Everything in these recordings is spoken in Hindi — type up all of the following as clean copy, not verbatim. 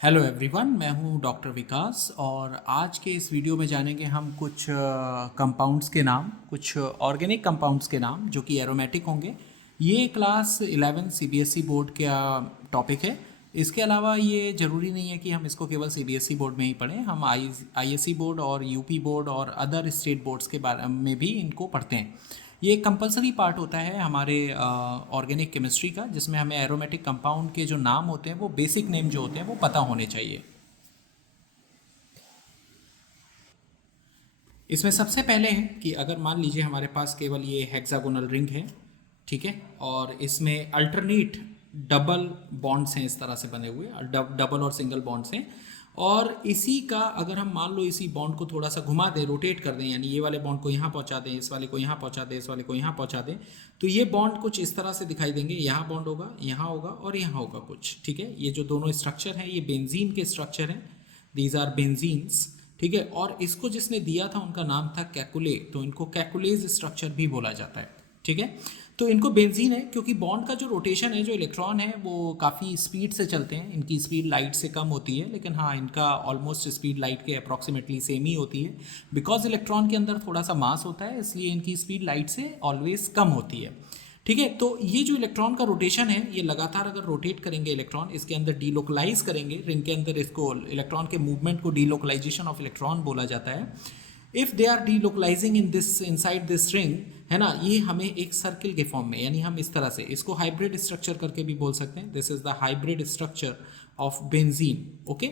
हेलो एवरीवन, मैं हूं डॉक्टर विकास और आज के इस वीडियो में जानेंगे हम कुछ कंपाउंड्स के नाम, कुछ ऑर्गेनिक कंपाउंड्स के नाम जो कि एरोमेटिक होंगे। ये क्लास 11 सीबीएसई बोर्ड का टॉपिक है। इसके अलावा ये ज़रूरी नहीं है कि हम इसको केवल सीबीएसई बोर्ड में ही पढ़ें, हम आईएससी बोर्ड और यूपी बोर्ड और अदर स्टेट बोर्ड्स के बारे में भी इनको पढ़ते हैं। ये एक कंपलसरी पार्ट होता है हमारे ऑर्गेनिक केमिस्ट्री का, जिसमें हमें एरोमेटिक कंपाउंड के जो नाम होते हैं, वो बेसिक नेम जो होते हैं वो पता होने चाहिए। इसमें सबसे पहले है कि अगर मान लीजिए हमारे पास केवल ये हेक्सागोनल रिंग है, ठीक है, और इसमें अल्टरनेट डबल बॉन्ड्स हैं, इस तरह से बने हुए डबल और सिंगल बॉन्ड्स हैं। और इसी का अगर हम मान लो इसी बॉन्ड को थोड़ा सा घुमा दें, रोटेट कर दें, यानी ये वाले बॉन्ड को यहाँ पहुँचा दें, इस वाले को यहाँ पहुँचा दें, इस वाले को यहाँ पहुँचा दें, तो ये बॉन्ड कुछ इस तरह से दिखाई देंगे। यहाँ बॉन्ड होगा, यहाँ होगा और यहाँ होगा कुछ, ठीक है। ये जो दोनों स्ट्रक्चर हैं ये बेंजीन के स्ट्रक्चर हैं, दीज आर बेंजीन्स, ठीक है। और इसको जिसने दिया था उनका नाम था कैकुले, तो इनको कैकुलेज स्ट्रक्चर भी बोला जाता है, ठीक है। तो इनको बेंजीन है क्योंकि बॉन्ड का जो रोटेशन है, जो इलेक्ट्रॉन है, वो काफ़ी स्पीड से चलते हैं। इनकी स्पीड लाइट से कम होती है, लेकिन हाँ, इनका ऑलमोस्ट स्पीड लाइट के अप्रॉक्सीमेटली सेम ही होती है। बिकॉज इलेक्ट्रॉन के अंदर थोड़ा सा मास होता है, इसलिए इनकी स्पीड लाइट से ऑलवेज कम होती है, ठीक है। तो ये जो इलेक्ट्रॉन का रोटेशन है, ये लगातार अगर रोटेट करेंगे इलेक्ट्रॉन, इसके अंदर डीलोकलाइज करेंगे रिंग के अंदर, इसको इलेक्ट्रॉन के मूवमेंट को डीलोकलाइजेशन ऑफ इलेक्ट्रॉन बोला जाता है। If they are delocalising in this inside this ring, है ना, ये हमें एक सर्किल के फॉर्म में, यानी हम इस तरह से इसको हाइब्रिड स्ट्रक्चर करके भी बोल सकते हैं। This is the hybrid structure of benzene, okay.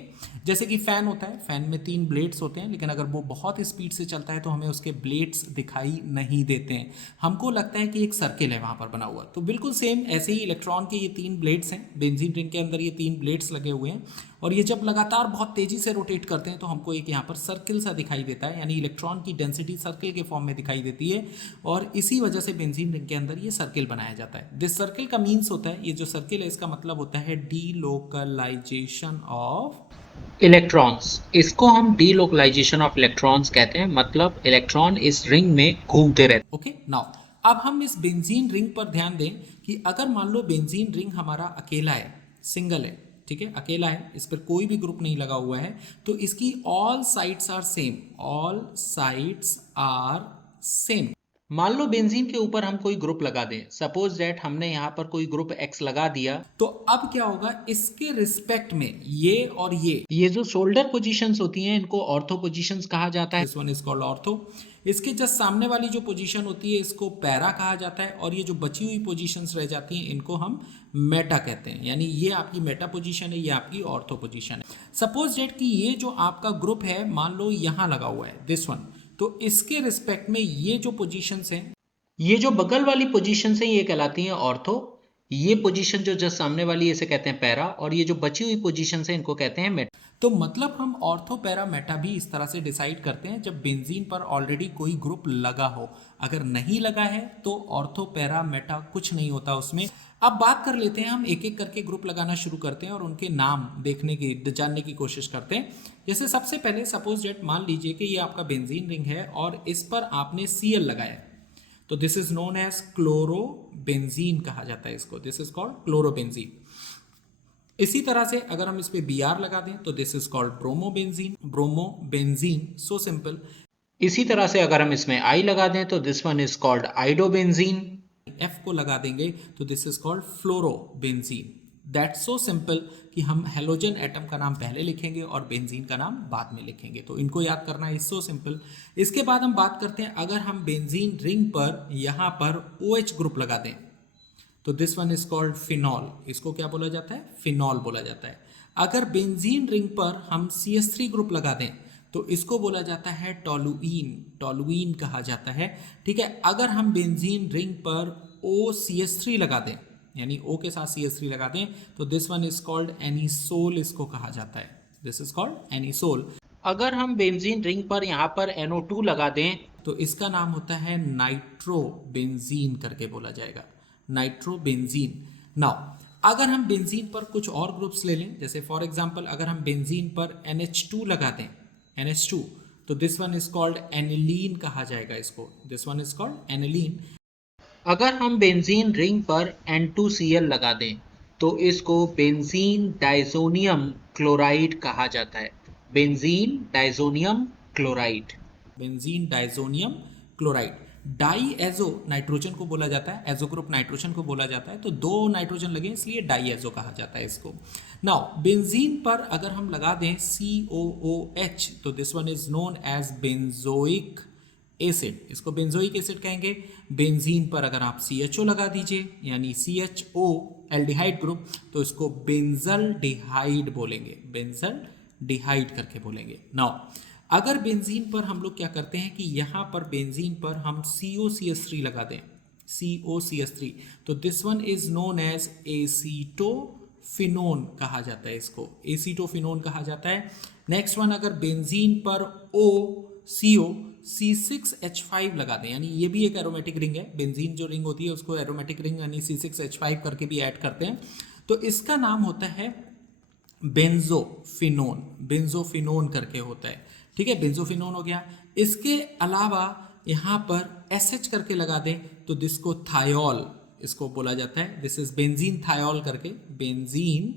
जैसे कि फैन होता है, फैन में 3 ब्लेड्स होते हैं, लेकिन अगर वो बहुत स्पीड से चलता है तो हमें उसके ब्लेड्स दिखाई नहीं देते हैं, हमको लगता है कि एक सर्किल है वहाँ पर बना हुआ। तो बिल्कुल सेम ऐसे ही इलेक्ट्रॉन के ये 3 ब्लेड्स हैं, बेंजीन रिंग के अंदर ये 3 ब्लेड्स लगे हुए हैं, और ये जब लगातार बहुत तेज़ी से रोटेट करते हैं तो हमको एक यहाँ पर सर्किल सा दिखाई देता है, यानी इलेक्ट्रॉन की डेंसिटी सर्किल के फॉर्म में दिखाई देती है, और इसी वजह से बेंजीन रिंग के अंदर ये सर्किल बनाया जाता है। दिस सर्किल का मीन्स होता है, ये जो सर्किल है इसका मतलब होता है डीलोकलाइजेशन ऑफ इलेक्ट्रॉन्स। इसको हम डीलोकलाइजेशन ऑफ इलेक्ट्रॉन्स कहते हैं, मतलब इलेक्ट्रॉन इस रिंग में घूमते रहते ओके। नाउ अब हम इस बेंजीन रिंग पर ध्यान दें कि अगर मान लो बेंजीन रिंग हमारा अकेला है, सिंगल है, ठीक है, अकेला है, इस पर कोई भी ग्रुप नहीं लगा हुआ है, तो इसकी all sides are same, all sides are same. मान लो बेंजीन के ऊपर हम कोई ग्रुप लगा दें, सपोज दैट हमने यहाँ पर कोई ग्रुप एक्स लगा दिया, तो अब क्या होगा, इसके रिस्पेक्ट में ये और ये जो शोल्डर पोजीशंस होती हैं इनको ऑर्थो पोजीशंस कहा जाता है। This one is called ortho. इसके जस्ट सामने वाली जो पोजीशन होती है इसको पैरा कहा जाता है, और ये जो बची हुई पोजीशंस रह जाती हैं इनको हम मेटा कहते हैं, यानी ये आपकी मेटा पोजीशन है, ये आपकी ऑर्थो पोजीशन है। सपोज डेट कि ये जो आपका ग्रुप है मान लो यहाँ लगा हुआ है, दिस वन, तो इसके रिस्पेक्ट में ये जो पोजीशंस हैं, ये जो बगल वाली पोजीशंस हैं ये कहलाती हैं ऑर्थो, ये पोजीशन जो जस्ट सामने वाली है इसे कहते हैं पैरा, और ये जो बची हुई पोजीशंस हैं इनको कहते हैं मेटा। तो मतलब हम ऑर्थो पैरा मेटा भी इस तरह से डिसाइड करते हैं जब बेंजीन पर ऑलरेडी कोई ग्रुप लगा हो। अगर नहीं लगा है तो ऑर्थो पैरा मेटा कुछ नहीं होता उसमें। अब बात कर लेते हैं, हम एक एक करके ग्रुप लगाना शुरू करते हैं और उनके नाम देखने की, जानने की कोशिश करते हैं। जैसे सबसे पहले सपोज डेट मान लीजिए कि ये आपका बेंजीन रिंग है और इस पर आपने Cl लगाया, तो this is known as chlorobenzene कहा जाता है इसको, दिस इज कॉल्ड क्लोरोबेंजीन। इसी तरह से अगर हम इस पे Br लगा दें तो this is called bromobenzene, bromobenzene, so simple. इसी तरह से अगर हम इसमें आई लगा दें तो this one is called iodobenzene. F को लगा देंगे तो this is called fluorobenzene. That's so simple कि हम हेलोजन एटम का नाम पहले लिखेंगे और बेंजीन का नाम बाद में लिखेंगे, तो इनको याद करना इज सो सिंपल। इसके बाद हम बात करते हैं, अगर हम बेंजीन रिंग पर यहाँ पर OH ग्रुप लगा दें तो this one is called phenol, इसको क्या बोला जाता है, फिनॉल बोला जाता है। अगर बेंजीन रिंग पर हम CH3 ग्रुप लगा दें तो इसको बोला जाता है टोलुइन, टोलुइन कहा जाता है, ठीक है। अगर हम बेंजीन रिंग पर OCH3 लगा दें, यानी O के साथ CH3 लगा दें, तो this one is called anisole, इसको कहा जाता है, दिस इज कॉल्ड एनिसोल। अगर हम बेंजीन रिंग पर यहाँ पर NO2 लगा दें तो इसका नाम होता है नाइट्रोबेंजीन करके बोला जाएगा, नाइट्रोबेंजीन। नाउ अगर हम बेंजीन पर कुछ और ग्रुप्स ले लें, जैसे फॉर एग्जांपल अगर हम बेंजीन पर NH2 लगा दें, NH2, तो this one is called aniline कहा जाएगा इसको, this one is called aniline. अगर हम बेंजीन रिंग पर N2Cl लगा दें तो इसको बेंजीन डाइजोनियम क्लोराइड कहा जाता है। Benzene diazonium chloride. Benzene diazonium chloride. Di azo nitrogen को बोला जाता है, एजो ग्रुप नाइट्रोजन को बोला जाता है, तो दो नाइट्रोजन लगे इसलिए डाई एजो कहा जाता है इसको। नाउ बेंजीन पर अगर हम लगा दें COOH तो this one is known as benzoic acid, इसको बेंजोइक एसिड कहेंगे। बेंजीन पर अगर आप CHO लगा दीजिए यानी CHO एल्डिहाइड ग्रुप तो इसको बेंजल डिहाइड बोलेंगे, बेंजल डिहाइड करके बोलेंगे। नाउ अगर बेंजीन पर हम लोग क्या करते हैं कि यहाँ पर बेंजीन पर हम COCH3 लगा दें, COCH3 तो this one is known as acetophenone कहा जाता है, इसको एसीटोफिनोन कहा जाता है। नेक्स्ट वन अगर बेंजीन पर OCO C6H5 लगा दें, यानी ये भी एक एरोमेटिक रिंग है, बेंजीन जो रिंग होती है उसको एरोमेटिक रिंग यानी C6H5 करके भी ऐड करते हैं, तो इसका नाम होता है बेंजोफिनोन, बेंजोफिनोन करके होता है, ठीक है, बेंजोफिनोन हो गया। इसके अलावा यहाँ पर SH करके लगा दें तो जिसको थायोल इसको बोला जाता है, दिस इज बेंजीन थायोल करके, बेंजीन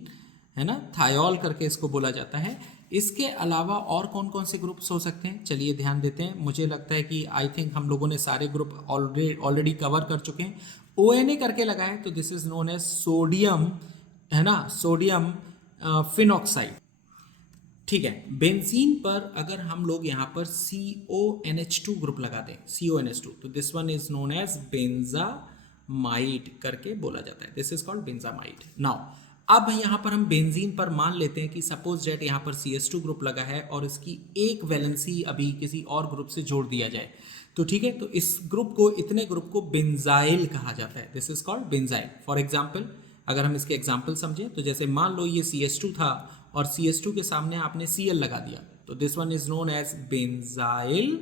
है ना, थायोल करके इसको बोला जाता है। इसके अलावा और कौन कौन से ग्रुप्स हो सकते हैं, चलिए ध्यान देते हैं। मुझे लगता है कि आई थिंक हम लोगों ने सारे ग्रुप ऑलरेडी कवर कर चुके हैं। ONA करके लगाए तो this is known as sodium, है ना, सोडियम फिनॉक्साइड, ठीक है। बेंजीन पर अगर हम लोग यहाँ पर CONH2 ग्रुप लगा दें, CONH2 तो this one is known as benzamide करके बोला जाता है, this is called benzamide. Now अब यहाँ पर हम बेंजीन पर मान लेते हैं कि सपोज डेट यहाँ पर CH2 ग्रुप लगा है और इसकी एक वैलेंसी अभी किसी और ग्रुप से जोड़ दिया जाए तो ठीक है, तो इस ग्रुप को, इतने ग्रुप को बेंजाइल कहा जाता है, this is called benzyl. For example अगर हम इसके एग्जाम्पल समझें तो जैसे मान लो ये CH2 था और CH2 के सामने आपने Cl लगा दिया तो this one is known as benzyl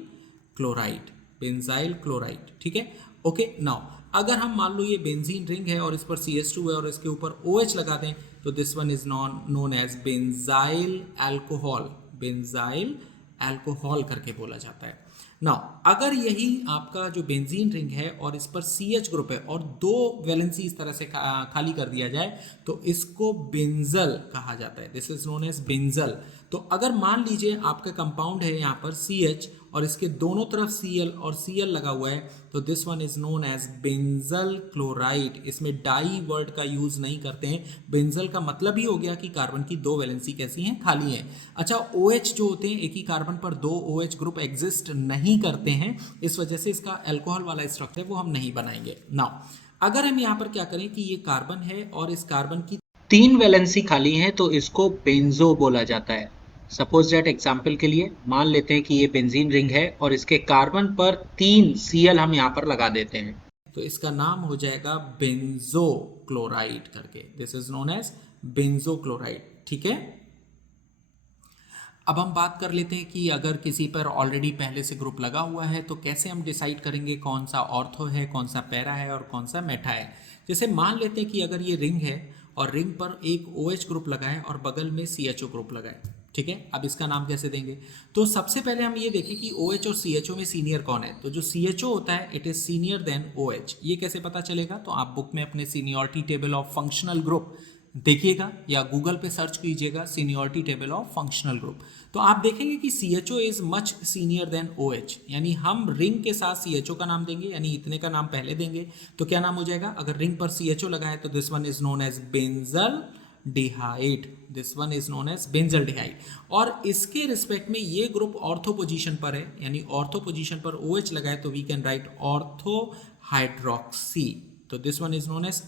chloride, benzyl chloride, ठीक है, ओके। नाउ अगर हम मान लो ये बेंजीन रिंग है और इस पर CH2 है और इसके ऊपर OH लगा दें तो this one is known as benzyl alcohol, benzyl alcohol करके बोला जाता है। नाउ अगर यही आपका जो बेंजीन रिंग है और इस पर CH ग्रुप है और दो वैलेंसी इस तरह से खाली कर दिया जाए तो इसको बेंजल कहा जाता है, this is known as benzal. तो अगर मान लीजिए आपका कंपाउंड है यहाँ पर CH और इसके दोनों तरफ Cl और Cl लगा हुआ है तो this one is known as benzal chloride. इसमें डाई वर्ड का यूज नहीं करते हैं, बेंजल का मतलब ही हो गया कि कार्बन की दो वैलेंसी कैसी हैं, खाली हैं। अच्छा OH जो होते हैं एक ही कार्बन पर दो OH ग्रुप एग्जिस्ट नहीं करते हैं, इस वजह से इसका अल्कोहल वाला स्ट्रक्चर वो हम नहीं बनाएंगे। नाउ अगर हम यहाँ पर क्या करें कि ये कार्बन है और इस कार्बन की तीन वैलेंसी खाली है तो इसको बेंजो बोला जाता है। सपोज दैट एग्जाम्पल के लिए मान लेते हैं कि ये बेंजीन रिंग है और इसके कार्बन पर 3 Cl हम यहाँ पर लगा देते हैं तो इसका नाम हो जाएगा बेंजो क्लोराइड करके, this is known as benzo chloride, ठीक है। अब हम बात कर लेते हैं कि अगर किसी पर ऑलरेडी पहले से ग्रुप लगा हुआ है तो कैसे हम डिसाइड करेंगे कौन सा ऑर्थो है, कौन सा पैरा है और कौन सा मेटा है। जैसे मान लेते हैं कि अगर ये रिंग है और रिंग पर एक OH ग्रुप लगा है और बगल में CHO ग्रुप लगा है, ठीक है। अब इसका नाम कैसे देंगे, तो सबसे पहले हम ये देखें कि OH और CHO में सीनियर कौन है। तो जो CHO होता है it is senior then OH। ये कैसे पता चलेगा, तो आप बुक में अपने seniority table of functional group देखिएगा या गूगल पे सर्च कीजिएगा seniority table of functional group, तो आप देखेंगे कि CHO is much senior then OH। यानी हम रिंग के साथ CHO का नाम देंगे, यानी इतने का नाम पहले देंगे तो क्या नाम हो जाएगा, अगर रिंग पर CHO लगा है तो this one is known as benzaldehyde, this one is known as benzaldehyde. और इसके रिस्पेक्ट में ये ग्रुप ऑर्थो पोजीशन पर है, यानी ऑर्थो पोजीशन पर OH लगा है तो we can write ortho hydroxy, तो this one is known as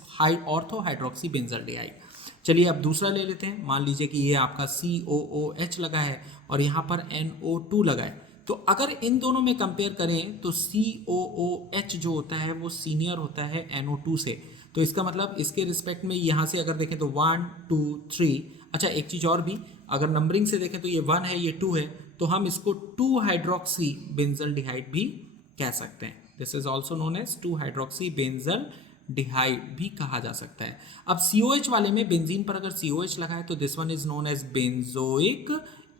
ortho hydroxy benzaldehyde. चलिए अब दूसरा ले लेते हैं। मान लीजिए कि ये आपका COOH लगा है और यहाँ पर NO2 लगा है, तो अगर इन दोनों में कंपेयर करें तो COOH जो होता है वो सीनियर होता है NO2 से। तो इसका मतलब इसके रिस्पेक्ट में यहाँ से अगर देखें तो 1 2 3, अच्छा एक चीज़ और भी, अगर नंबरिंग से देखें तो ये 1 है ये 2 है तो हम इसको 2 हाइड्रोक्सी बेंजल डिहाइड भी कह सकते हैं, this is also known as 2 hydroxy benzaldehyde भी कहा जा सकता है। अब COH वाले में बेंजीन पर अगर COH लगा है तो this one is known as benzoic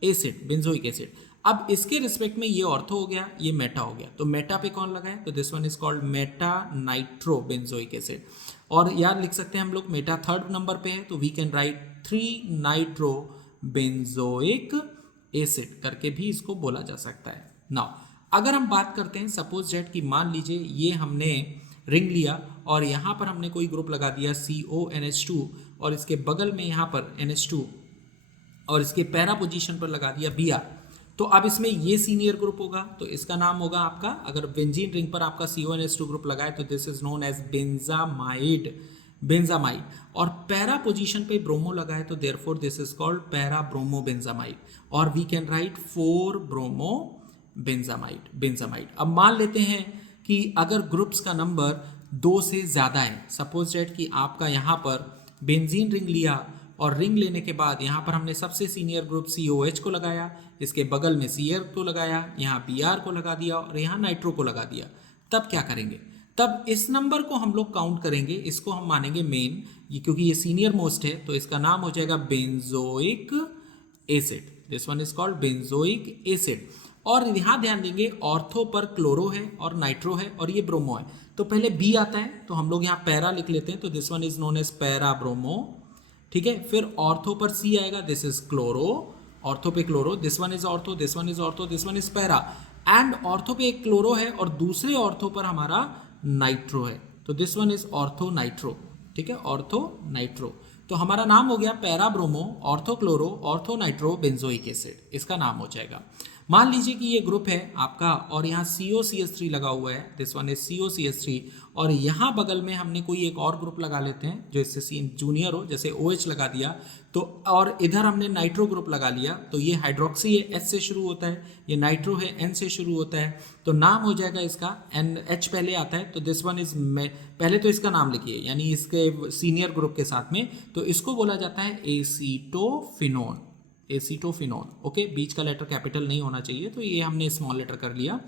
acid, benzoic acid. अब इसके रिस्पेक्ट में ये ऑर्थो हो गया, ये मेटा हो गया, तो मेटा पे कौन लगा है तो this one is called Meta nitro benzoic acid. और यार लिख सकते हैं हम लोग मेटा थर्ड नंबर पे है तो we can write 3 nitro benzoic acid करके भी इसको बोला जा सकता है। नाउ अगर हम बात करते हैं सपोज दैट कि मान लीजिए ये हमने रिंग लिया और यहाँ पर हमने कोई ग्रुप लगा दिया CONH2 और इसके बगल में यहाँ पर NH2 और इसके पैरा पोजीशन पर लगा दिया Br, तो अब इसमें ये सीनियर ग्रुप होगा तो इसका नाम होगा आपका, अगर बेंजीन रिंग पर आपका CONH2 ग्रुप लगाए तो this is known as benzamide और पैरा पोजीशन पे ब्रोमो लगाए तो therefore this is called para bromo benzamide और we can write 4 bromo benzamide. अब मान लेते हैं कि अगर ग्रुप्स का नंबर 2 से ज़्यादा है, सपोज डेट कि आपका यहाँ पर बेंजीन रिंग लिया और रिंग लेने के बाद यहाँ पर हमने सबसे सीनियर ग्रुप COH को लगाया, इसके बगल में Cr को लगाया, यहाँ Br को लगा दिया और यहाँ नाइट्रो को लगा दिया, तब क्या करेंगे? तब इस नंबर को हम लोग काउंट करेंगे, इसको हम मानेंगे मेन, क्योंकि ये सीनियर मोस्ट है तो इसका नाम हो जाएगा benzoic acid. This one is called benzoic acid. और यहाँ ध्यान देंगे ऑर्थो पर क्लोरो है और नाइट्रो है और ये ब्रोमो है, तो पहले बी आता है तो हम लोग यहाँ पैरा लिख लेते हैं, तो this one is known as para bromo, ठीक है। फिर ऑर्थो पर सी आएगा, दिस इज क्लोरो, ऑर्थो पे chloro, this one is ortho, this one is ortho, this one is para, and ortho पे एक क्लोरो है और दूसरे ऑर्थो पर हमारा नाइट्रो है, तो this one is ortho nitro, ठीक है, ऑर्थो नाइट्रो। तो हमारा नाम हो गया para bromo, ortho chloro, ortho nitro benzoic acid, इसका नाम हो जाएगा। मान लीजिए कि ये ग्रुप है आपका और यहाँ COCH3 लगा हुआ है, दिस वन इज COCH3, और यहाँ बगल में हमने कोई एक और ग्रुप लगा लेते हैं जो इससे जूनियर हो, जैसे OH लगा दिया तो, और इधर हमने नाइट्रो ग्रुप लगा लिया, तो ये हाइड्रोक्सी है, H से शुरू होता है, ये नाइट्रो है, N से शुरू होता है, तो नाम हो जाएगा इसका NH पहले आता है, तो दिस वन इज, पहले तो इसका नाम लिखिए यानी इसके सीनियर ग्रुप के साथ में, तो इसको बोला जाता है एसीटोफिनोन, एसीटोफिनोन, ओके, बीच का लेटर कैपिटल नहीं होना चाहिए, तो ये हमने स्मॉल लेटर कर लिया,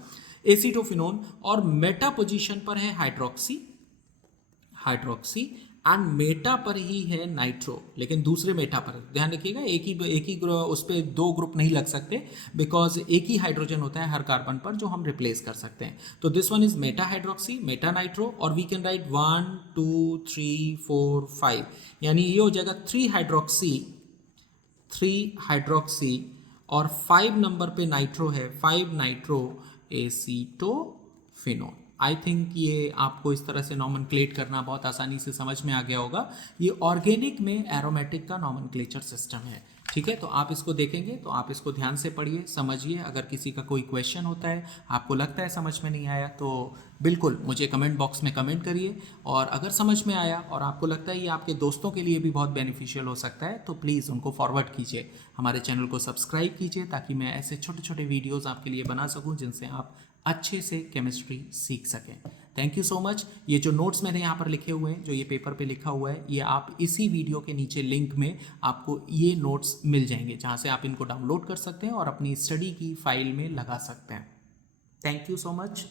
एसीटोफिनोन। और मेटा पोजीशन पर है हाइड्रोक्सी एंड मेटा पर ही है नाइट्रो, लेकिन दूसरे मेटा पर ध्यान रखिएगा, एक ही उस पर 2 ग्रुप नहीं लग सकते, बिकॉज एक ही हाइड्रोजन होता है हर कार्बन पर जो हम रिप्लेस कर सकते हैं। तो this one is Meta hydroxy, Meta nitro, और वी कैन राइट 1 2 3 4 5, यानी ये हो जाएगा 3 हाइड्रोक्सी और 5 नंबर पे नाइट्रो है, 5 नाइट्रो एसीटोफिनोन। आई थिंक ये आपको इस तरह से नॉमेनक्लेट करना बहुत आसानी से समझ में आ गया होगा। ये ऑर्गेनिक में एरोमेटिक का नॉमेनक्लेचर सिस्टम है, ठीक है। तो आप इसको देखेंगे तो आप इसको ध्यान से पढ़िए, समझिए। अगर किसी का कोई क्वेश्चन होता है, आपको लगता है समझ में नहीं आया, तो बिल्कुल मुझे कमेंट बॉक्स में कमेंट करिए, और अगर समझ में आया और आपको लगता है ये आपके दोस्तों के लिए भी बहुत बेनिफिशियल हो सकता है, तो प्लीज़ उनको फॉरवर्ड कीजिए, हमारे चैनल को सब्सक्राइब कीजिए, ताकि मैं ऐसे छोटे छोटे वीडियोज़ आपके लिए बना सकूँ जिनसे आप अच्छे से केमिस्ट्री सीख सकें। Thank you so much. ये जो नोट्स मैंने यहाँ पर लिखे हुए हैं, जो ये पेपर पे लिखा हुआ है, ये आप इसी वीडियो के नीचे लिंक में आपको ये नोट्स मिल जाएंगे, जहाँ से आप इनको डाउनलोड कर सकते हैं और अपनी स्टडी की फाइल में लगा सकते हैं। Thank you so much.